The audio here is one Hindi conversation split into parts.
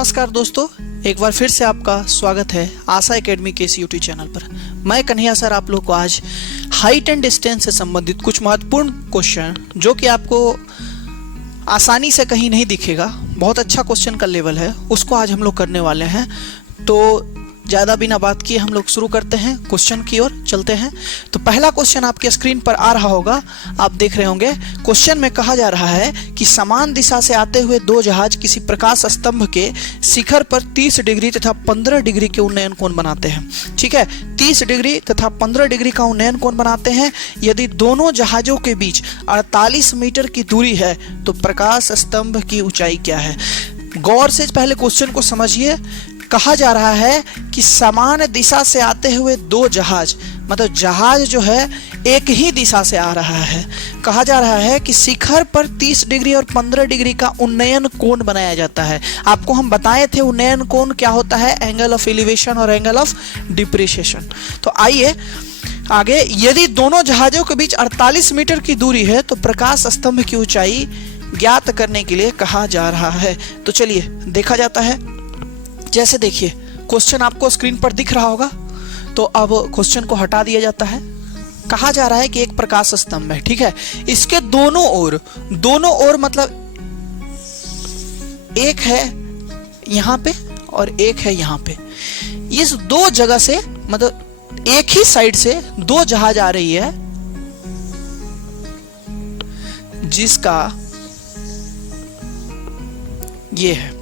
नमस्कार दोस्तों, एक बार फिर से आपका स्वागत है आशा एकेडमी के इस यूट्यूब चैनल पर। मैं कन्हैया सर आप लोग को आज हाइट एंड डिस्टेंस से संबंधित कुछ महत्वपूर्ण क्वेश्चन जो कि आपको आसानी से कहीं नहीं दिखेगा, बहुत अच्छा क्वेश्चन का लेवल है, उसको आज हम लोग करने वाले हैं। तो ज़्यादा बिना बात किए हम लोग शुरू करते हैं, क्वेश्चन की ओर चलते हैं। तो पहला क्वेश्चन आपके स्क्रीन पर आ रहा होगा, आप देख रहे होंगे। क्वेश्चन में कहा जा रहा है कि समान दिशा से आते हुए दो जहाज किसी प्रकाश स्तंभ के शिखर पर 30 डिग्री तथा 15 डिग्री के उन्नयन कोण बनाते हैं। ठीक है, 30 डिग्री तथा 15 डिग्री का उन्नयन कोण बनाते हैं। यदि दोनों जहाजों के बीच 48 मीटर की दूरी है तो प्रकाश स्तंभ की ऊंचाई क्या है? गौर से पहले क्वेश्चन को समझिए। कहा जा रहा है कि समान दिशा से आते हुए दो जहाज, मतलब जहाज जो है एक ही दिशा से आ रहा है। कहा जा रहा है कि शिखर पर 30 डिग्री और 15 डिग्री का उन्नयन कोण बनाया जाता है। आपको हम बताए थे उन्नयन कोण क्या होता है, एंगल ऑफ एलिवेशन और एंगल ऑफ डिप्रिसिएशन। तो आइए आगे, यदि दोनों जहाजों के बीच 48 मीटर की दूरी है तो प्रकाश स्तंभ की ऊंचाई ज्ञात करने के लिए कहा जा रहा है। तो चलिए देखा जाता है। जैसे देखिए क्वेश्चन आपको स्क्रीन पर दिख रहा होगा, तो अब क्वेश्चन को हटा दिया जाता है। कहा जा रहा है कि एक प्रकाश स्तंभ है, ठीक है, इसके दोनों ओर मतलब एक है यहां पे और एक है यहां पे। इस दो जगह से मतलब एक ही साइड से दो जहाज आ रही है जिसका ये है,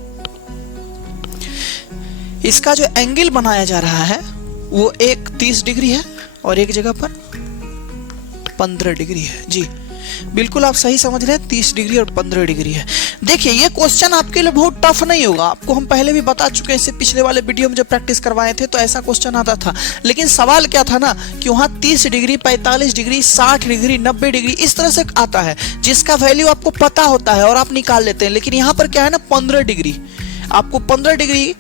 इसका जो एंगल बनाया जा रहा है वो एक 30 डिग्री है और एक जगह पर 15 डिग्री है। जी बिल्कुल आप सही समझ रहे हैं, 30 डिग्री और 15 डिग्री है। देखिए ये क्वेश्चन आपके लिए बहुत टफ नहीं होगा, आपको हम पहले भी बता चुके हैं। इससे पिछले वाले वीडियो में जब प्रैक्टिस करवाए थे तो ऐसा क्वेश्चन आता था, लेकिन सवाल क्या था ना कि वहाँ 30 डिग्री, 45 डिग्री, 60 डिग्री, 90 डिग्री इस तरह से आता है जिसका वैल्यू आपको पता होता है और आप निकाल लेते हैं। लेकिन यहाँ पर क्या है ना, 15 डिग्री, आपको 15 डिग्री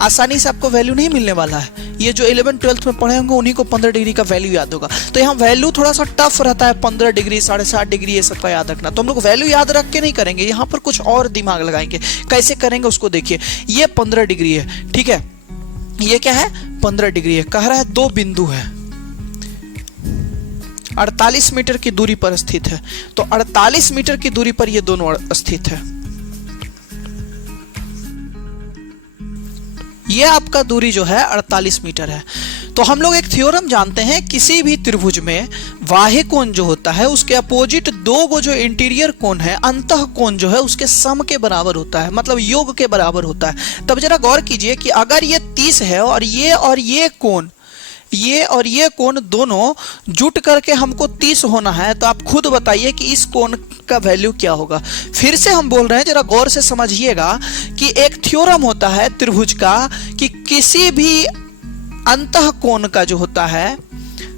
आसानी से आपको वैल्यू नहीं मिलने वाला है। ये जो 11th 12th में पढ़े होंगे उन्हीं को 15 डिग्री का वैल्यू याद होगा। तो यहाँ वैल्यू थोड़ा सा टफ रहता है, 15 डिग्री, 7.5 डिग्री, ये सबका याद रखना। तो हम लोग वैल्यू याद रख के नहीं करेंगे, यहाँ पर कुछ और दिमाग लगाएंगे। कैसे करेंगे उसको देखिए। ये 15 डिग्री है, ठीक है, ये क्या है 15 डिग्री है। कह रहा है दो बिंदु है, 48 मीटर की दूरी पर स्थित है। तो 48 मीटर की दूरी पर ये दोनों स्थित है। ये आपका दूरी जो है 48 मीटर है। तो हम लोग एक थ्योरम जानते हैं, किसी भी त्रिभुज में बाह्य कोण जो होता है उसके अपोजिट दो गो जो इंटीरियर कोण है, अंतः कोण जो है उसके सम के बराबर होता है, मतलब योग के बराबर होता है। तब जरा गौर कीजिए कि अगर ये 30 है और ये कोण, ये और ये कोण दोनों जुट करके हमको 30 होना है, तो आप खुद बताइए कि इस कोण का वैल्यू क्या होगा। फिर से हम बोल रहे हैं, जरा गौर से समझिएगा कि एक थ्योरम होता है त्रिभुज का कि किसी भी अंतः कोण का जो होता है,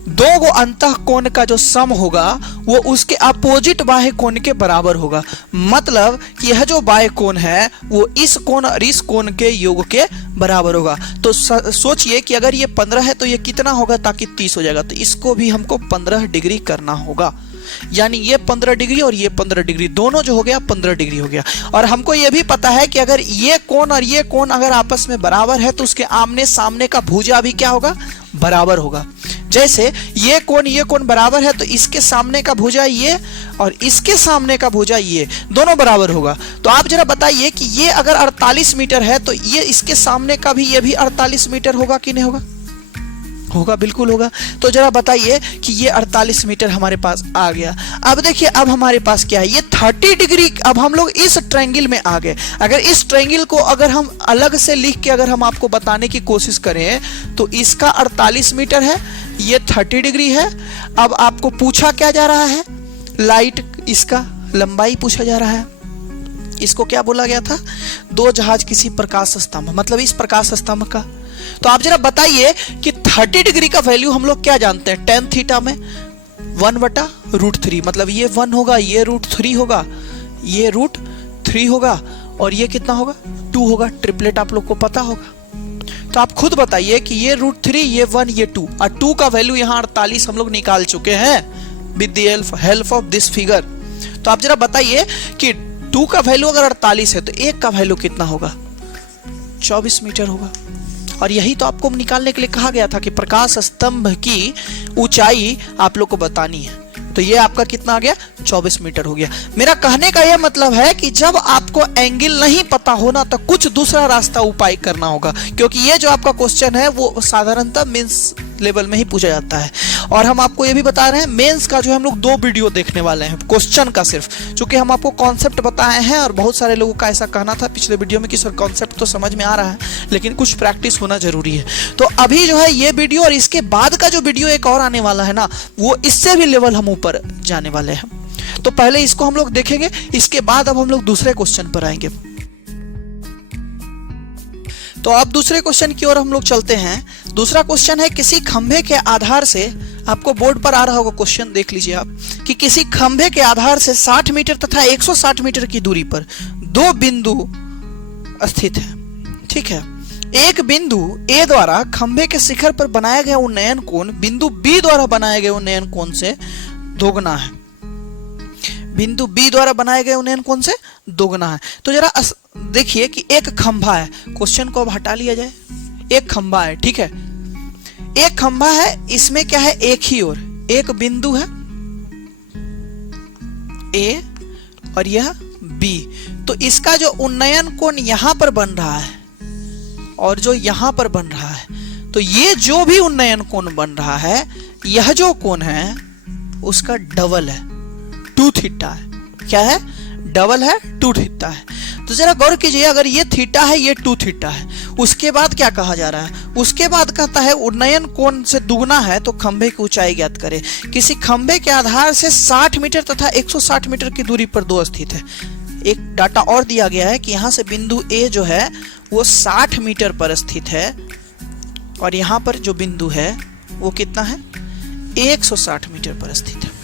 दो गो अंतः कोण का जो सम होगा वो उसके अपोजिट बाह्य कोण के बराबर होगा। मतलब कि यह जो बाह्य कोण है वो इस कोण और इस कोण के योग के बराबर होगा। तो सोचिए कि अगर ये 15 है तो ये कितना होगा ताकि 30 हो जाएगा। तो इसको भी हमको 15 डिग्री करना होगा, यानी ये 15 डिग्री और ये 15 डिग्री दोनों जो हो गया 15 डिग्री हो गया। और हमको ये भी पता है कि अगर ये कोण और ये कोण अगर आपस में बराबर है तो उसके आमने सामने का भुजा भी क्या होगा, बराबर होगा। जैसे ये कोण बराबर है तो इसके सामने का भुजा ये और इसके सामने का भुजा ये दोनों बराबर होगा। तो आप जरा बताइए कि ये अगर 48 मीटर है तो ये इसके सामने का भी ये भी 48 मीटर होगा कि नहीं होगा? होगा, बिल्कुल होगा। तो जरा बताइए कि ये 48 मीटर हमारे पास आ गया। अब देखिए अब हमारे पास क्या है, ये 30 डिग्री। अब हम लोग इस ट्रायंगल में आ गए। अगर इस ट्रायंगल को अगर हम अलग से लिख के अगर हम आपको बताने की कोशिश करें तो इसका 48 मीटर है, ये 30 डिग्री है। अब आपको पूछा क्या जा रहा है, लाइट, इसका लंबाई पूछा जा रहा है। इसको क्या बोला गया था, दो जहाज किसी प्रकाश स्तंभ, मतलब इस प्रकाश स्तंभ का। तो आप जरा बताइए कि 30 डिग्री का वैल्यू हम लोग क्या जानते हैं, tan थीटा में 1/√3, मतलब ये 1 होगा, ये √3 होगा, ये √3 होगा और ये कितना होगा 2 होगा। ट्रिपलेट आप लोग को पता होगा। तो आप खुद बताइए कि ये √3, ये 1, ये 2 और 2 का वैल्यू यहाँ 48 हम लोग निकाल चुके हैं with the help of this figure. तो आप जरा बताइए कि 2 का वैल्यू अगर 48 है तो 1 का वैल्यू कितना होगा? 24 मीटर होगा। और यही तो आपको निकालने के लिए कहा गया था कि प्रकाश स्तंभ की ऊंचाई आप लोग को बतानी है। तो ये आपका कितना आ गया, 24 मीटर हो गया। मेरा कहने का यह मतलब है कि जब आपको एंगल नहीं पता होना तो कुछ दूसरा रास्ता उपाय करना होगा, क्योंकि ये जो आपका क्वेश्चन है वो साधारणतः मेंस लेवल में ही पूछा जाता है। और हम आपको ये भी बता रहे हैं मेंस का जो हम लोग 2 वीडियो देखने वाले हैं क्वेश्चन का सिर्फ, चूंकि हम आपको कॉन्सेप्ट बताए हैं और बहुत सारे लोगों का ऐसा कहना था पिछले वीडियो में कि सर कॉन्सेप्ट तो समझ में आ रहा है लेकिन कुछ प्रैक्टिस होना जरूरी है। तो अभी जो है ये वीडियो और इसके बाद का जो वीडियो एक और आने वाला है ना, वो इससे भी लेवल हम ऊपर जाने वाले हैं। तो पहले इसको हम लोग देखेंगे, इसके बाद अब हम लोग दूसरे क्वेश्चन पर आएंगे। तो अब दूसरे क्वेश्चन की ओर हम लोग चलते हैं। दूसरा क्वेश्चन है, किसी खंभे के आधार से, आपको बोर्ड पर आ रहा होगा क्वेश्चन, देख लीजिए आप, कि किसी खंभे के आधार से 60 मीटर तथा 160 मीटर की दूरी पर 2 बिंदु स्थित है। ठीक है, एक बिंदु ए द्वारा खंभे के शिखर पर बनाया गया उन्नयन कोण बिंदु बी द्वारा बनाए गए उन्नयन कोण से दोगुना है। बिंदु बी द्वारा बनाए गए उन्नयन कोण से दोगुना है। तो जरा देखिए कि एक खंभा है, क्वेश्चन को अब हटा लिया जाए। एक खंभा है, ठीक है, एक खंभा है, इसमें क्या है, एक ही ओर एक बिंदु है ए और यह बी। तो इसका जो उन्नयन कोण यहां पर बन रहा है और जो यहां पर बन रहा है, तो ये जो भी उन्नयन कोण बन रहा है, यह जो कोण है उसका डबल है, 2 थीटा है। क्या है, डबल है, 2 थीटा है। तो जरा गौर कीजिए, अगर ये थीटा है, ये 2 थीटा है, उसके बाद क्या कहा जा रहा है, उसके बाद कहता है उन्नयन कोण से दुगना है तो खंभे की ऊंचाई ज्ञात करें। किसी खंभे के आधार से 60 मीटर तथा 160 मीटर की दूरी पर 2 स्थित है। एक डाटा और दिया गया है कि यहां से बिंदु ए जो है वो 60 मीटर पर स्थित है और यहां पर जो बिंदु है वो कितना है, 160 मीटर पर स्थित है।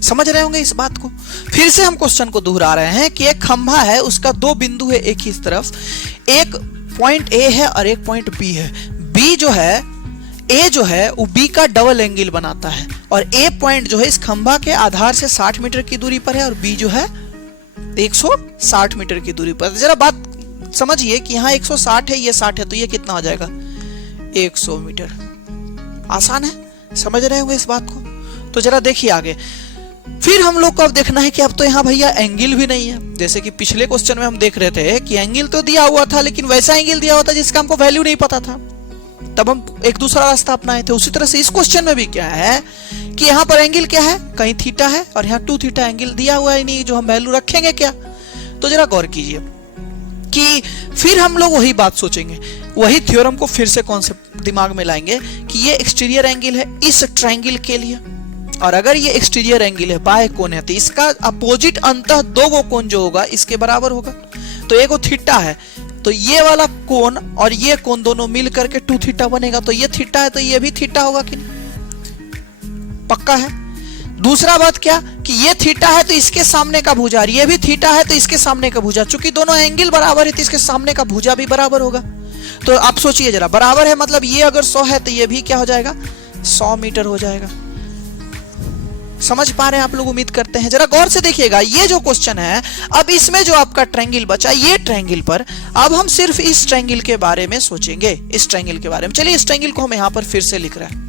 समझ रहे होंगे इस बात को। फिर से हम क्वेश्चन को दोहरा रहे हैं कि एक खंभा है, उसका 2 बिंदु है एक ही तरफ, एक पॉइंट ए है और एक पॉइंट बी है। बी जो है, ए जो है वो बी का डबल एंगल बनाता है और ए पॉइंट जो है इस खंभा के आधार से 60 मीटर की दूरी पर है और बी जो है 160 मीटर की दूरी पर। जरा बात समझिए कि यहाँ 160 है, ये 60 है, तो ये कितना हो जाएगा, 100 मीटर। आसान है, समझ रहे होंगे इस बात को। तो जरा देखिए आगे। फिर हम लोग को अब देखना है कि अब तो यहाँ भैया एंगल भी नहीं है। जैसे कि पिछले क्वेश्चन में हम देख रहे थे कि एंगल तो दिया हुआ था लेकिन वैसा एंगल दिया हुआ था जिसका हमको वैल्यू नहीं पता था, तब हम एक दूसरा रास्ता अपनाए थे। उसी तरह से इस क्वेश्चन में भी क्या है कि यहाँ पर एंगल क्या है, कहीं थीटा है और यहाँ 2 थीटा एंगल दिया हुआ है, नहीं जो हम वैल्यू रखेंगे क्या। तो जरा गौर कीजिए कि फिर हम लोग वही बात सोचेंगे, वही थ्योरम को फिर से कॉन्सेप्ट दिमाग में लाएंगे कि ये एक्सटीरियर एंगल है इस ट्रायंगल के लिए, और अगर ये एक्सटीरियर एंगल है, बाह्य कोण है, तो इसका अपोजिट अंतः 2 कोण जो होगा इसके बराबर होगा। तो एक थीटा है, तो ये वाला कोण और ये कोण दोनों मिल करके 2 थीटा बनेगा। तो ये थीटा है तो ये भी थीटा होगा कि नहीं, पक्का है। दूसरा बात क्या कि ये थीटा है तो इसके सामने का भुजा, ये भी थीटा है तो इसके सामने का भुजा, चूंकि दोनों एंगल बराबर है तो इसके सामने का भुजा भी बराबर होगा। तो आप सोचिए जरा, बराबर है मतलब ये अगर 100 है तो ये भी क्या हो जाएगा, 100 मीटर हो जाएगा। समझ पा रहे हैं आप लोग, उम्मीद करते हैं। जरा गौर से देखिएगा, ये जो क्वेश्चन है, अब इसमें जो आपका ट्रायंगल बचा, ये ट्रायंगल पर अब हम सिर्फ इस ट्रायंगल के बारे में सोचेंगे, इस ट्रायंगल के बारे में। चलिए इस ट्रायंगल को हम यहां पर फिर से लिख रहे हैं।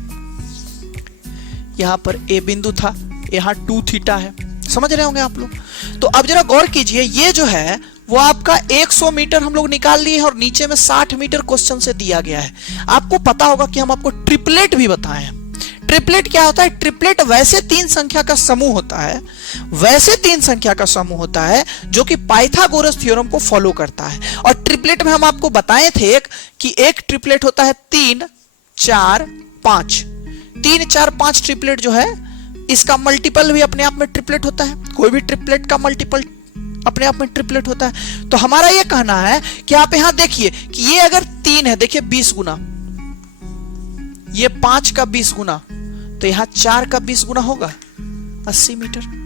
यहां पर ए बिंदु था, यहां 2 थीटा है, समझ रहे होंगे आप लोग। तो अब जरा गौर कीजिए, ये जो है वो आपका 100 मीटर हम लोग निकाल लिए हैं और नीचे में 60 मीटर क्वेश्चन से दिया गया है। आपको पता होगा कि हम आपको ट्रिपलेट भी बताए हैं। ट्रिपलेट क्या होता है, ट्रिपलेट वैसे 3 संख्या का समूह होता है, वैसे 3 संख्या का समूह होता है जो कि पाइथागोरस थ्योरम को फॉलो करता है। और ट्रिपलेट में हम आपको बताए थे कि एक ट्रिपलेट होता है 3, 4, 5। 3, 4, 5 ट्रिपलेट जो है इसका मल्टीपल भी अपने आप में ट्रिपलेट होता है। कोई भी ट्रिपलेट का मल्टीपल अपने आप में ट्रिपलेट होता है। तो हमारा यह कहना है कि आप यहां देखिए कि ये अगर 3 है, देखिए 20 गुना, ये 5 का 20 गुना, तो यहां 4 का 20 गुना होगा 80 मीटर।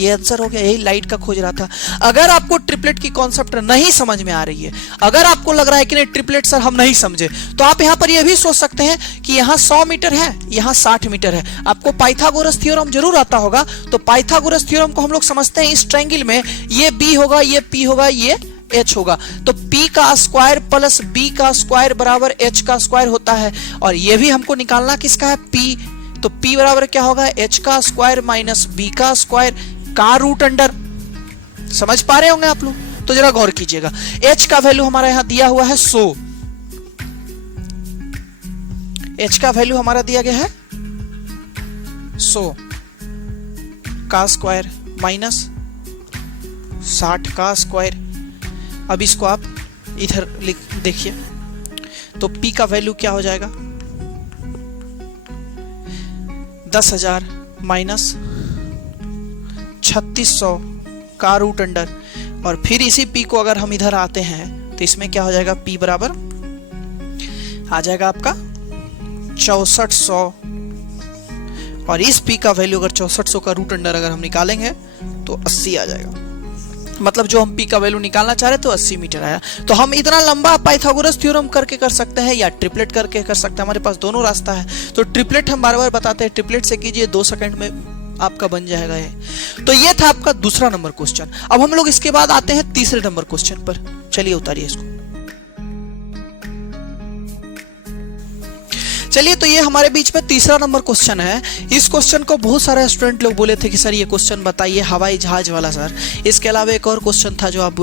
ये आंसर हो गया, यही लाइट का खोज रहा था। अगर आपको ट्रिपलेट की कॉन्सेप्ट नहीं समझ में आ रही है, अगर आपको लग रहा है कि नहीं ट्रिपलेट सर हम नहीं समझे, तो आप यहां पर यह भी सोच सकते हैं कि यहां 100 मीटर है, यहां 60 मीटर है। आपको पाइथागोरस थ्योरम जरूर आता होगा। तो पाइथागोरस थ्योरम को हम लोग समझते हैं इस ट्रायंगल में, ये बी होगा, ये पी होगा, ये h होगा। तो p का स्क्वायर प्लस b का स्क्वायर बराबर h का स्क्वायर होता है, और ये भी हमको निकालना किसका है, p। तो p बराबर क्या होगा, h का स्क्वायर माइनस b का स्क्वायर का रूट अंडर। समझ पा रहे होंगे आप लोग? तो जरा गौर कीजिएगा, h का वैल्यू हमारा यहां दिया हुआ है 100, h का वैल्यू हमारा दिया गया है 100 का स्क्वायर माइनस 60 का स्क्वायर। अब इसको आप इधर लिख देखिए, तो p का वैल्यू क्या हो जाएगा, 10,000 माइनस 3600 का रूट अंडर, और फिर इसी p को अगर हम इधर आते हैं तो इसमें क्या हो जाएगा, p बराबर आ जाएगा आपका 6400, और इस p का वैल्यू अगर 6400 का रूट अंडर अगर हम निकालेंगे तो 80 आ जाएगा। मतलब जो हम p का वैल्यू निकालना चाह रहे थे तो 80 मीटर आया। तो हम इतना लंबा पाइथागोरस थ्योरम करके कर सकते हैं या ट्रिपलेट करके कर सकते हैं, हमारे पास दोनों रास्ता है। तो ट्रिपलेट हम बार बार बताते हैं, ट्रिपलेट से कीजिए 2 सेकंड में आपका बन जाएगा ये। तो ये था आपका दूसरा नंबर क्वेश्चन। अब हम लोग इसके बाद आते हैं तीसरे नंबर क्वेश्चन पर। चलिए उतारिए इसको। चलिए, तो ये हमारे बीच में तीसरा नंबर क्वेश्चन है। इस क्वेश्चन को बहुत सारे स्टूडेंट लोग बोले थे कि सर ये क्वेश्चन बताइए हवाई जहाज वाला सर। इसके अलावा एक और क्वेश्चन था जो आप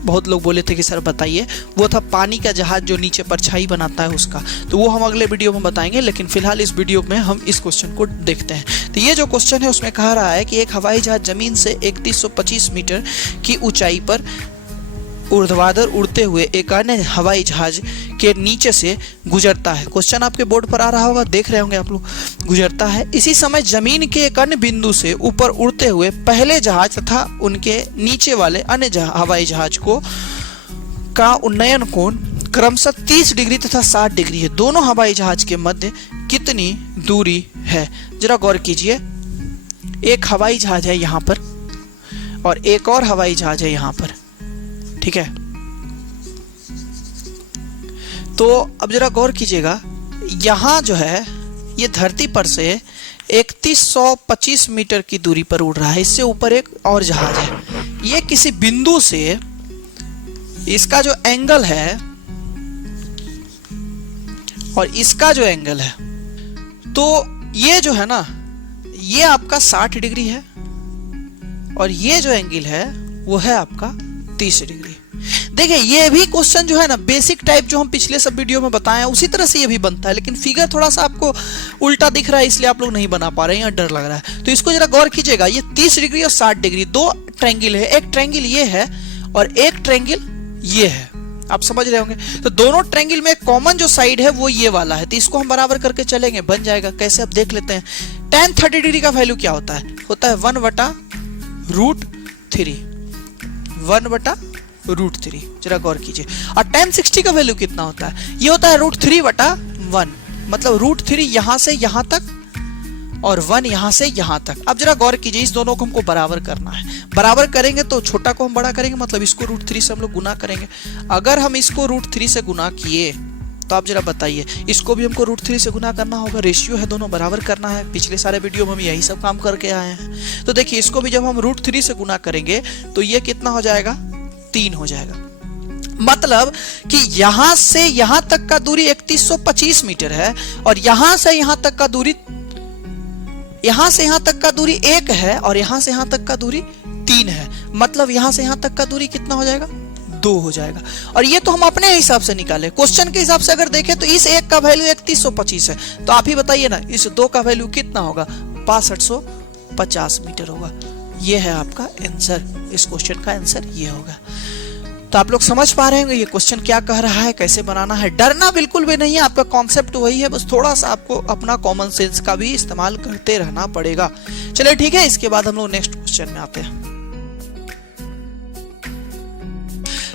बहुत लोग बोले थे कि सर बताइए, वो था पानी का जहाज जो नीचे परछाई बनाता है उसका। तो वो हम अगले वीडियो में बताएंगे, लेकिन फिलहाल इस वीडियो में हम इस क्वेश्चन को देखते हैं। तो ये जो क्वेश्चन है उसमें कहा रहा है कि एक हवाई जहाज जमीन से 3125 मीटर की ऊंचाई पर ऊर्ध्वाधर उड़ते हुए एक अन्य हवाई जहाज के नीचे से गुजरता है। क्वेश्चन आपके बोर्ड पर आ रहा होगा, देख रहे होंगे आप लोग। गुजरता है, इसी समय जमीन के एक अन्य बिंदु से ऊपर उड़ते हुए पहले जहाज तथा उनके नीचे वाले अन्य हवाई जहाज को का उन्नयन कोण क्रमशः 30 डिग्री तथा 60 डिग्री है। दोनों हवाई जहाज के मध्य कितनी दूरी है? जरा गौर कीजिए, एक हवाई जहाज है यहाँ पर और एक और हवाई जहाज है यहाँ पर, ठीक है। तो अब जरा गौर कीजिएगा, यहां जो है ये धरती पर से 3125 मीटर की दूरी पर उड़ रहा है। इससे ऊपर एक और जहाज है। ये किसी बिंदु से इसका जो एंगल है और इसका जो एंगल है, तो ये जो है ना, ये आपका 60 डिग्री है और ये जो एंगल है वो है आपका 30 डिग्री। देखिए, ये भी क्वेश्चन जो है ना बेसिक टाइप जो हम पिछले सब वीडियो में बताए हैं उसी तरह से ये भी बनता है, लेकिन फिगर थोड़ा सा आपको उल्टा दिख रहा है इसलिए आप लोग नहीं बना पा रहे हैं या डर लग रहा है। तो इसको जरा गौर कीजिएगा, ये 30 डिग्री और 60 डिग्री दो ट्रायंगल है। एक ट्रायंगल ये है और एक ट्रायंगल ये है, आप समझ रहे होंगे। तो दोनों ट्रायंगल में कॉमन जो साइड है वो ये वाला है, तो इसको हम बराबर करके चलेंगे, बन जाएगा। कैसे अब देख लेते हैं। tan 30 डिग्री का वैल्यू क्या होता है? होता है 1/√3, 1/√3। जरा गौर कीजिए। और tan 60 का वैल्यू कितना होता है? ये होता है √3/1, मतलब √3 यहां से यहां तक और 1 यहां से यहां तक। अब जरा गौर कीजिए, इस दोनों को हमको बराबर करना है। बराबर करेंगे तो छोटा को हम बड़ा करेंगे, मतलब इसको √3 से हम लोग गुना करेंगे। अगर हम इसको √3 से गुना किए तो आप जरा बताइए, इसको भी हमको √3 से गुना करना होगा। रेशियो है, दोनों बराबर करना है। पिछले सारे वीडियो में हम यही सब काम करके आए हैं। तो देखिए, इसको भी जब हम √3 से गुना करेंगे तो ये कितना हो जाएगा? 3 हो जाएगा। मतलब कि यहां से यहां तक का दूरी 3125 मीटर है और यहां से यहां तक का दूरी 1 है और यहां से यहां तक का दूरी 3 है। मतलब यहां से यहां तक का दूरी कितना हो जाएगा? 2 हो जाएगा। और ये तो हम अपने हिसाब से निकाले। क्वेश्चन के हिसाब से अगर देखें तो इस एक का वैल्यू 3125 है, तो आप ही बताइए ना, इस 2 का वैल्यू कितना होगा? 6550 मीटर होगा। ये है आपका आंसर, इस क्वेश्चन का आंसर ये होगा। तो आप लोग समझ पा रहे होंगे ये क्वेश्चन क्या कह रहा है, कैसे बनाना है। डरना बिल्कुल भी नहीं है, आपका कॉन्सेप्ट वही है, बस थोड़ा सा आपको अपना कॉमन सेंस का भी इस्तेमाल करते रहना पड़ेगा। चलिए ठीक है, इसके बाद हम लोग नेक्स्ट क्वेश्चन में आते हैं।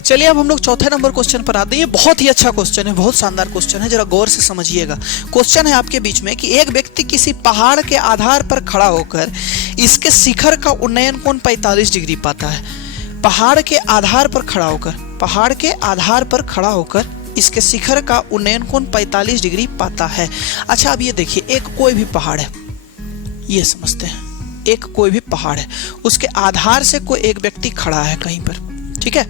चलिए अब हम लोग चौथे नंबर क्वेश्चन पर आते हैं। ये बहुत ही अच्छा क्वेश्चन है, बहुत शानदार क्वेश्चन है, जरा गौर से समझिएगा। क्वेश्चन है आपके बीच में कि एक व्यक्ति किसी पहाड़ के आधार पर खड़ा होकर इसके शिखर का उन्नयन कोण 45 डिग्री पाता है। पहाड़ के आधार पर खड़ा होकर इसके शिखर का उन्नयन कोण 45 डिग्री पाता है। अच्छा, अब ये देखिए, एक कोई भी पहाड़ है, ये समझते हैं। एक कोई भी पहाड़ है, उसके आधार से कोई एक व्यक्ति खड़ा है कहीं पर, ठीक है।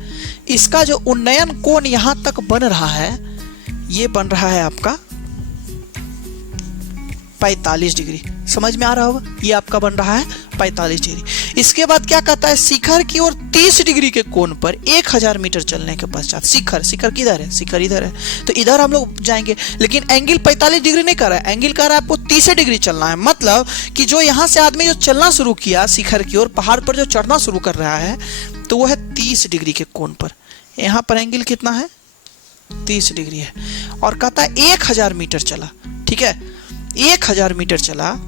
इसका जो उन्नयन कोण यहां तक बन रहा है, ये बन रहा है आपका 45 डिग्री। समझ में आ रहा होगा, ये आपका बन रहा है 45 डिग्री। इसके बाद क्या कहता है, शिखर की ओर 30 डिग्री के कोण पर 1000 मीटर चलने के पश्चात, शिखर किधर है, शिखर इधर है, तो इधर हम लोग जाएंगे, लेकिन एंगल 45 डिग्री नहीं कर रहा है, एंगल कर रहा है आपको 30 डिग्री चलना है। मतलब कि जो यहां से आदमी जो चलना शुरू किया शिखर की ओर, पहाड़ पर जो चढ़ना शुरू कर रहा है, तो वो है 30 डिग्री के कोण पर। यहां पर एंगल कितना है, 30 डिग्री है। और कहता है 1000 मीटर चला, ठीक है, 1000 मीटर चला,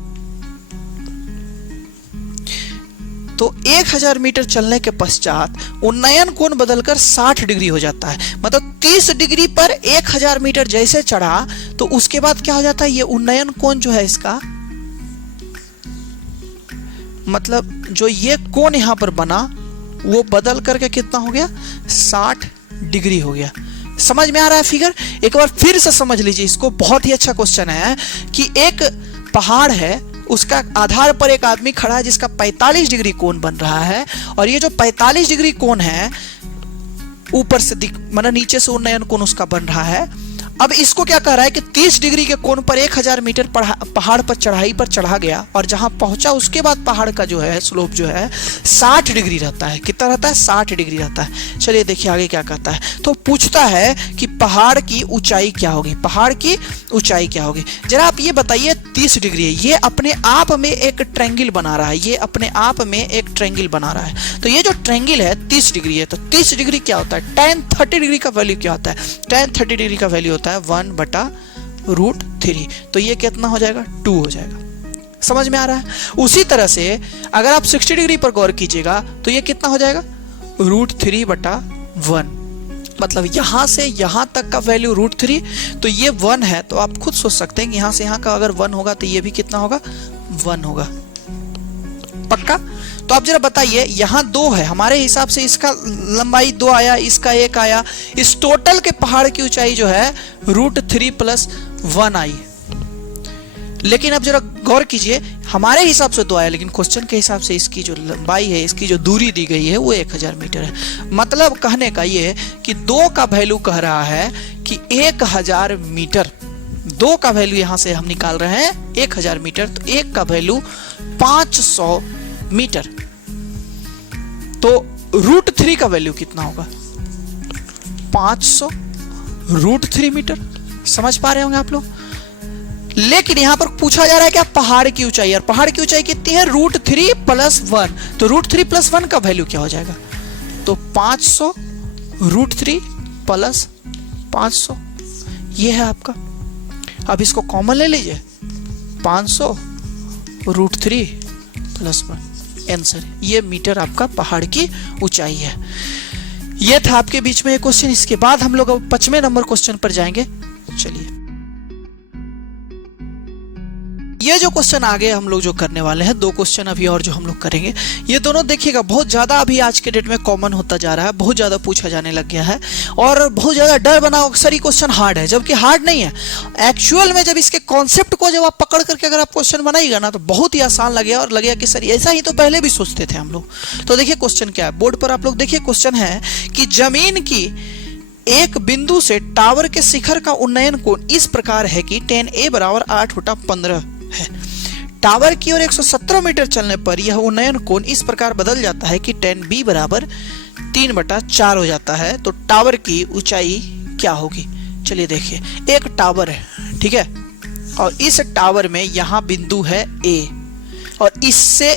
तो 1000 मीटर चलने के पश्चात उन्नयन कोण बदलकर 60 डिग्री हो जाता है। मतलब 30 डिग्री पर 1000 मीटर जैसे चढ़ा, तो उसके बाद क्या हो जाता है, ये उन्नयन कोण जो है इसका, मतलब जो ये कोण यहां पर बना, वो बदल करके कितना हो गया, 60 डिग्री हो गया। समझ में आ रहा है फिगर? एक बार फिर से समझ लीजिए इसको, बहुत ही अच्छा क्वेश्चन है कि एक पहाड़ है, उसका आधार पर एक आदमी खड़ा है जिसका 45 डिग्री कोण बन रहा है, और ये जो 45 डिग्री कोण है ऊपर से मतलब नीचे से उन्नयन कोण उसका बन रहा है। अब इसको क्या कह रहा है कि 30 डिग्री के कोण पर 1000 मीटर पहाड़ पर चढ़ाई पर चढ़ा गया, और जहां पहुंचा उसके बाद पहाड़ का जो है स्लोप जो है 60 डिग्री रहता है। कितना रहता है, 60 डिग्री रहता है। चलिए देखिए आगे क्या कहता है। तो पूछता है कि पहाड़ की ऊंचाई क्या होगी, पहाड़ की ऊंचाई क्या होगी। जरा आप ये बताइए, 30 डिग्री है, ये अपने आप में एक ट्रायंगल बना रहा है, ये अपने आप में एक ट्रायंगल बना रहा है। तो ये जो ट्रायंगल है 30 डिग्री है, तो 30 डिग्री क्या होता है, tan 30 डिग्री का वैल्यू क्या होता है, tan 30 डिग्री का वैल्यू होता है 1/√3। तो ये कितना हो जाएगा, 2 हो जाएगा। समझ में आ रहा है? उसी तरह से अगर आप 60 डिग्री पर गौर कीजिएगा, तो ये कितना हो जाएगा, √3/1। मतलब यहां से यहां तक का वैल्यू √3, तो ये 1 है। तो आप खुद सोच सकते हैं कि यहां से यहां का अगर 1 होगा, तो ये भी कितना होगा, 1 होगा। पक्का? तो आप जरा बताइए, यहां 2 है, हमारे हिसाब से इसका लंबाई 2 आया, इसका 1 आया, इस टोटल के पहाड़ की ऊंचाई जो है √3 + 1 आई। लेकिन अब जरा गौर कीजिए, हमारे हिसाब से 2 आया, लेकिन क्वेश्चन के हिसाब से इसकी जो लंबाई है, इसकी जो दूरी दी गई है, वो 1000 मीटर है। मतलब कहने का ये कि 2 का वैल्यू कह रहा है कि 1000 मीटर, 2 का वैल्यू यहां से हम निकाल रहे हैं 1000 मीटर, तो 1 का वैल्यू 500 मीटर। तो √3 का वैल्यू कितना होगा, 500 √3 मीटर। समझ पा रहे होंगे आप लोग? लेकिन यहां पर पूछा जा रहा है क्या, पहाड़ की ऊंचाई, और पहाड़ की ऊंचाई कितनी है, √3 + 1। तो √3 + 1 का वैल्यू क्या हो जाएगा, तो 500 √3 + 500, ये है आपका। अब इसको कॉमन ले लीजिए, 500 √3 + 1, आंसर। ये मीटर आपका पहाड़ की ऊंचाई है। ये था आपके बीच में एक क्वेश्चन। इसके बाद हम लोग अब 55वें नंबर क्वेश्चन पर जाएंगे। चलिए, ये जो क्वेश्चन आगे हम लोग जो करने वाले हैं, 2 क्वेश्चन अभी और जो हम लोग करेंगे, ये दोनों देखिएगा बहुत ज्यादा अभी आज के डेट में कॉमन होता जा रहा है, बहुत ज्यादा पूछा जाने लग गया है, और बहुत ज्यादा डर बना, अक्सर ही क्वेश्चन हार्ड है, जबकि हार्ड नहीं है। एक्चुअल में जब इसके कॉन्सेप्ट को जब आप पकड़ करके अगर आप क्वेश्चन बनाइएगा ना, तो बहुत ही आसान लगेगा, और लगेगा कि सर ऐसा ही तो पहले भी सोचते थे हम लोग। तो देखिए क्वेश्चन क्या है, बोर्ड पर आप लोग देखिए। क्वेश्चन है कि जमीन की एक बिंदु से टावर के शिखर का उन्नयन कोण इस प्रकार है कि tan A = 8/15 है। टावर की ओर 117 मीटर चलने पर यह उन्नयन कोण इस प्रकार बदल जाता है कि tan B = 3/4 हो जाता है। तो टावर की ऊंचाई क्या होगी? चलिए देखिए, एक टावर है, ठीक है, और इस टावर में यहां बिंदु है A, और इससे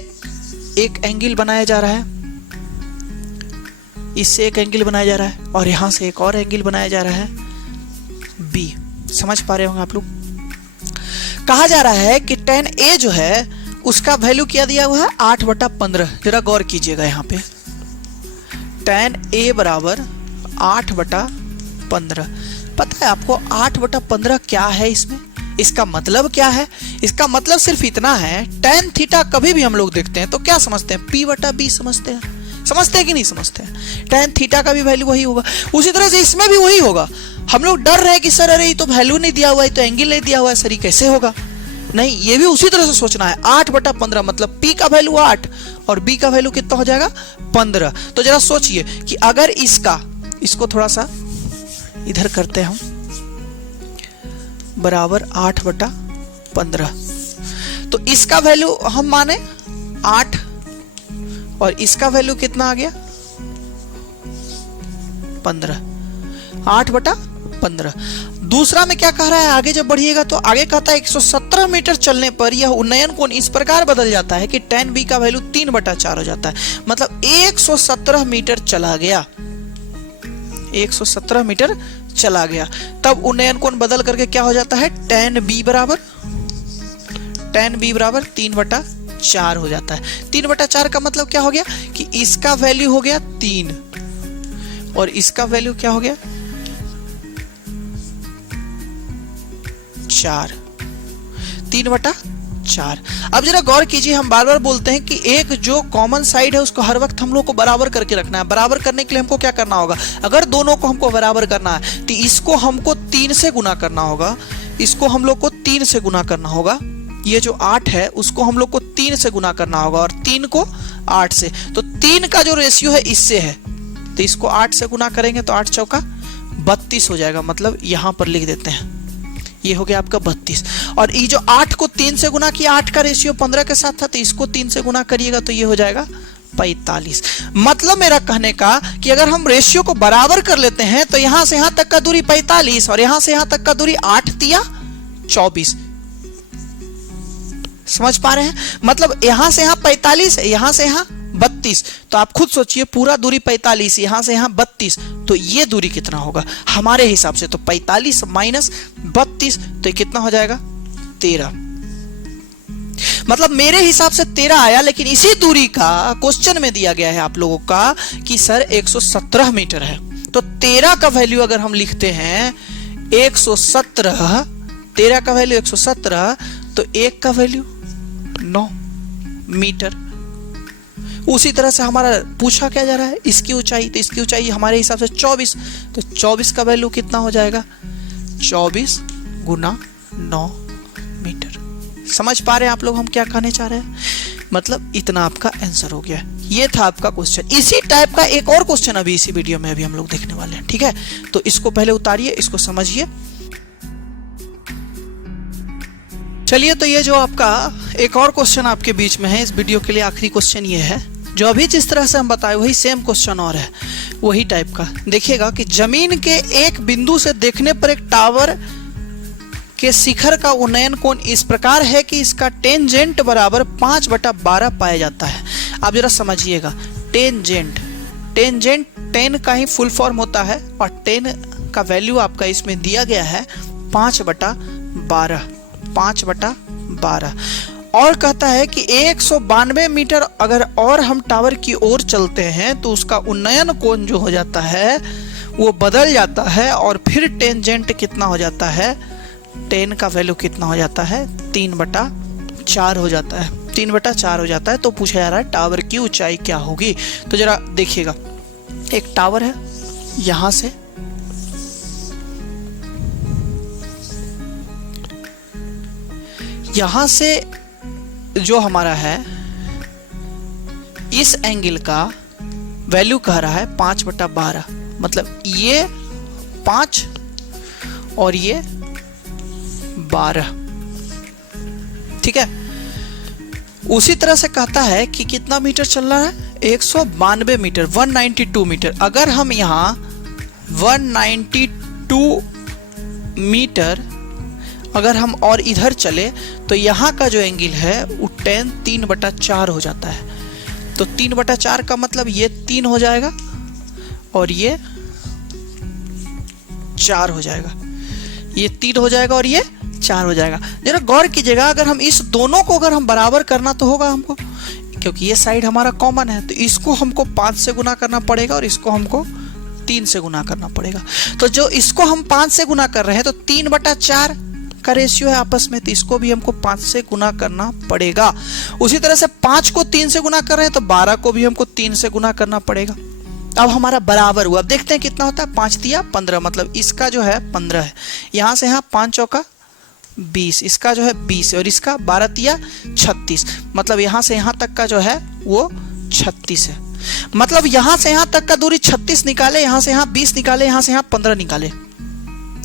एक एंगल बनाया जा रहा है, इससे एक एंगल बनाया जा रहा है, और यहां से एक और एंगल बनाया जा रहा है B। समझ पा रहे होंगे आप लोग? कहा जा रहा है कि tan A जो है उसका वैल्यू क्या दिया हुआ है, 8/15। जरा गौर कीजिएगा यहाँ पे, tan A = 8/15। पता है आपको 8/15 क्या है इसमें? इसका मतलब क्या है? इसका मतलब सिर्फ इतना है, tan थीटा कभी भी हम लोग देखते हैं तो क्या समझते हैं, P/B समझते हैं। समझते हैं कि नहीं समझते हैं? tan थीटा का भी वैल्यू वही होगा, उसी तरह से इसमें भी वही होगा। हम लोग डर रहे हैं कि सर अरे ये तो वैल्यू नहीं दिया हुआ है, तो एंगल नहीं दिया हुआ है, सर ये कैसे होगा? नहीं, ये भी उसी तरह से सोचना है। 8/15 मतलब P का वैल्यू 8 और B का वैल्यू कितना हो जाएगा 15। तो जरा सोचिए कि अगर इसको थोड़ा सा इधर करते हैं हम, बराबर 8/15, तो इसका वैल्यू हम माने 8 और इसका वैल्यू कितना आ गया 15, 8/15। दूसरा में क्या कह रहा है, आगे जब बढ़िएगा तो आगे कहता है 117 मीटर चलने पर यह उन्नयन कोण इस प्रकार बदल जाता है कि tan b का वैल्यू 3/4 हो जाता है। मतलब 117 मीटर चला गया, 117 मीटर चला गया, तब उन्नयन कोण बदल करके क्या हो जाता है, tan b बराबर 3/4 हो जाता है। 3/4 का मतलब क्या हो गया कि इसका वैल्यू हो गया 3 और इसका वैल्यू क्या हो गया 4, 3/4। अब जरा गौर कीजिए, हम बार बार बोलते हैं कि एक जो कॉमन साइड है उसको हर वक्त हम लोग को बराबर करके रखना है। बराबर करने के लिए हमको क्या करना होगा, अगर दोनों को हमको बराबर करना है तो इसको हमको 3 से गुना करना होगा, इसको हम लोग को 3 से गुना करना होगा। ये जो 8 है उसको हम लोग को 3 से गुना करना होगा और 3 को 8 से। तो 3 का जो रेशियो है इससे है, तो इसको 8 से गुना करेंगे तो 8 चौका 32 हो जाएगा। मतलब यहां पर लिख देते हैं, ये हो गया आपका 32। और ये जो 8 को 3 से गुना किया, 8 का रेशियो 15 के साथ था, तो इसको 3 से गुना करिएगा तो ये हो जाएगा 45। मतलब मेरा कहने का कि अगर हम रेशियो को बराबर कर लेते हैं तो यहां से यहां तक का दूरी 45 और यहां से यहां तक का दूरी 8 तिया 24। समझ पा रहे हैं, मतलब यहां से यहां 45, यहां से यहां 32, तो आप खुद सोचिए पूरा दूरी 45, यहां से यहां 32, तो ये दूरी कितना होगा हमारे हिसाब से, तो 45 माइनस 32 तो कितना हो जाएगा 13। मतलब मेरे हिसाब से 13 आया, लेकिन इसी दूरी का क्वेश्चन में दिया गया है आप लोगों का कि सर 117 मीटर है। तो 13 का वैल्यू अगर हम लिखते हैं 117, 13 का वैल्यू 117, तो 1 का वैल्यू 9 मीटर। उसी तरह से हमारा पूछा क्या जा रहा है, इसकी ऊंचाई, तो इसकी ऊंचाई हमारे हिसाब से 24, तो 24 का वैल्यू कितना हो जाएगा 24 गुना 9 मीटर। समझ पा रहे हैं आप लोग हम क्या कहने चाह रहे हैं, मतलब इतना आपका आंसर हो गया। ये था आपका क्वेश्चन। इसी टाइप का एक और क्वेश्चन अभी इसी वीडियो में अभी हम लोग देखने वाले हैं, ठीक है। तो इसको पहले उतारिए, इसको समझिए। चलिए, तो ये जो आपका एक और क्वेश्चन आपके बीच में है, इस वीडियो के लिए आखिरी क्वेश्चन ये है, जो अभी जिस तरह से हम बताए वही सेम क्वेश्चन और है, वही टाइप का। देखिएगा कि जमीन के एक बिंदु से देखने पर एक टावर के शिखर का उन्नयन कोण इस प्रकार है कि इसका टेंजेंट बराबर 5/12 पाया जाता है। आप जरा समझिएगा, टेंजेंट 10 का ही फुल फॉर्म होता है और 10 का वैल्यू आपका इसमें दिया गया है 5/12, 5/12। और कहता है कि 192 मीटर अगर और हम टावर की ओर चलते हैं तो उसका उन्नयन कोण जो हो जाता है वो बदल जाता है और फिर टेंजेंट कितना हो जाता है, 10 का वैल्यू कितना हो जाता है 3/4 हो जाता है, 3/4 हो जाता है। तो पूछा जा रहा है टावर की ऊंचाई क्या होगी। तो जरा देखिएगा, एक टावर है, यहां से जो हमारा है इस एंगल का वैल्यू कह रहा है 5/12, मतलब ये 5 और ये 12, ठीक है। उसी तरह से कहता है कि कितना मीटर चल रहा है 192 मीटर, 192 मीटर। अगर हम यहाँ 192 मीटर अगर हम और इधर चले तो यहाँ का जो एंगल है वो 3/4 हो जाता है। तो 3/4 का मतलब ये 3 हो जाएगा और ये 4 हो जाएगा, ये 3 हो जाएगा और ये 4 हो जाएगा। जरा गौर कीजिएगा, अगर हम इस दोनों को अगर हम बराबर करना तो होगा हमको, क्योंकि ये साइड हमारा कॉमन है, तो इसको हमको 5 से गुना करना पड़ेगा और इसको हमको 3 से गुना करना पड़ेगा। तो जो इसको हम 5 से गुना कर रहे हैं तो 3/4 का रेशियो है आपस में, तो इसको भी हमको 5 से गुना करना पड़ेगा। उसी तरह से 5 को 3 से गुना कर रहे हैं तो 12 को भी हमको 3 से गुना करना पड़ेगा। अब हमारा बराबर हुआ। अब देखते हैं कितना होता है, 5 तिया 15, मतलब इसका जो है 15 है, यहां से यहां 5 चौका 20, इसका जो है 20 और इसका 12 तिया 36, मतलब यहां से यहां तक का जो है वो 36 है। मतलब यहां से यहां तक का दूरी 36 निकाले, यहां से यहां 20 निकाले, यहां से यहां 15 निकाले।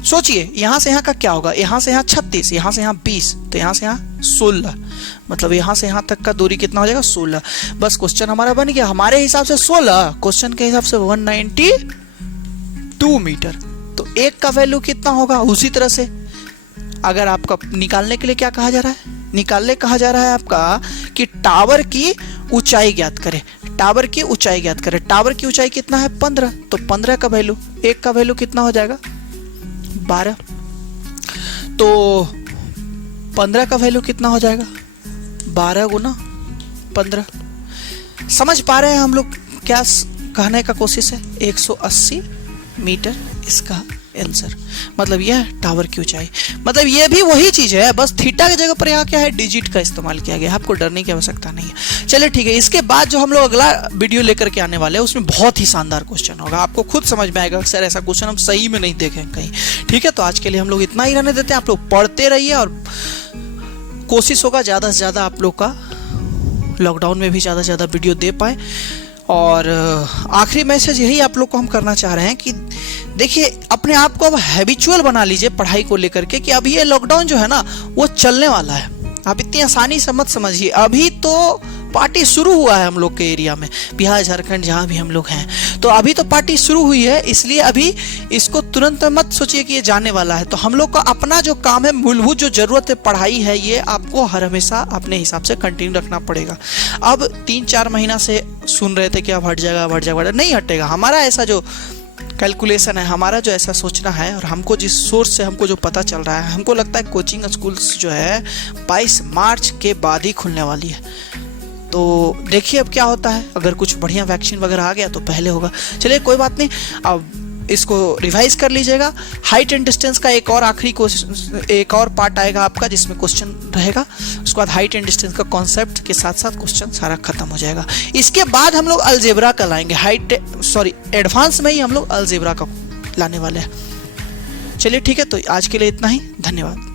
सोचिए यहां से यहां का क्या होगा, यहां से यहां 36, यहां से यहां 20, तो यहां से यहां 16, मतलब यहां से यहां तक का दूरी कितना हो जाएगा 16। बस क्वेश्चन हमारा बन गया, हमारे हिसाब से 16, क्वेश्चन के हिसाब से 192 मीटर। तो एक का वैल्यू कितना होगा, उसी तरह से अगर आपका निकालने के लिए क्या कहा जा रहा है, निकालने कहा जा रहा है आपका कि टावर की ऊंचाई ज्ञात करें, टावर की ऊंचाई ज्ञात करें। टावर की ऊंचाई कितना है 15, तो 15 का वैल्यू, एक का वैल्यू कितना हो जाएगा 12, तो 15 का वैल्यू कितना हो जाएगा 12 गुना 15। समझ पा रहे हैं हम लोग क्या कहने का कोशिश है, 180 मीटर इसका आंसर, मतलब यह है टावर की ऊंचाई। मतलब यह भी वही चीज है, बस थीटा की जगह पर यहाँ क्या है डिजिट का इस्तेमाल किया गया है, आपको डरने की आवश्यकता नहीं है। चलिए ठीक है, इसके बाद जो हम लोग अगला वीडियो लेकर के आने वाले हैं उसमें बहुत ही शानदार क्वेश्चन होगा, आपको खुद समझ में आएगा सर ऐसा क्वेश्चन हम सही में नहीं देखें कहीं। ठीक है, तो आज के लिए हम लोग इतना ही रहने देते हैं, आप लोग पढ़ते रहिए और कोशिश होगा ज्यादा से ज्यादा आप लोग का लॉकडाउन में भी ज्यादा से ज्यादा वीडियो दे पाए। और आखिरी मैसेज यही आप लोग को हम करना चाह रहे हैं कि देखिए अपने आप को अब हैबिचुअल बना लीजिए पढ़ाई को लेकर के, कि अभी ये लॉकडाउन जो है ना वो चलने वाला है, आप इतनी आसानी से मत समझिए। अभी तो पार्टी शुरू हुआ है हम लोग के एरिया में, बिहार झारखंड जहाँ भी हम लोग हैं, तो अभी तो पार्टी शुरू हुई है, इसलिए अभी इसको तुरंत मत सोचिए कि ये जाने वाला है। तो हम लोग का अपना जो काम है, मूलभूत जो जरूरत है पढ़ाई है, ये आपको हर हमेशा अपने हिसाब से कंटिन्यू रखना पड़ेगा। अब 3-4 महीना से सुन रहे थे कि अब हट जाएगा, अब हट जाएगा, नहीं हटेगा। हमारा ऐसा जो कैलकुलेशन है, हमारा जो ऐसा सोचना है, और हमको जिस सोर्स से हमको जो पता चल रहा है, हमको लगता है कोचिंग स्कूल्स जो है 22 मार्च के बाद ही खुलने वाली है। तो देखिए अब क्या होता है, अगर कुछ बढ़िया वैक्सीन वगैरह आ गया तो पहले होगा। चलिए कोई बात नहीं, अब इसको रिवाइज कर लीजिएगा। हाइट एंड डिस्टेंस का एक और आखिरी एक और पार्ट आएगा आपका जिसमें क्वेश्चन रहेगा, उसके बाद हाइट एंड डिस्टेंस का कॉन्सेप्ट के साथ साथ क्वेश्चन सारा खत्म हो जाएगा। इसके बाद हम लोग अलजेब्रा का लाएंगे, एडवांस में ही हम लोग अलजेब्रा का लाने वाले हैं। चलिए ठीक है, तो आज के लिए इतना ही, धन्यवाद।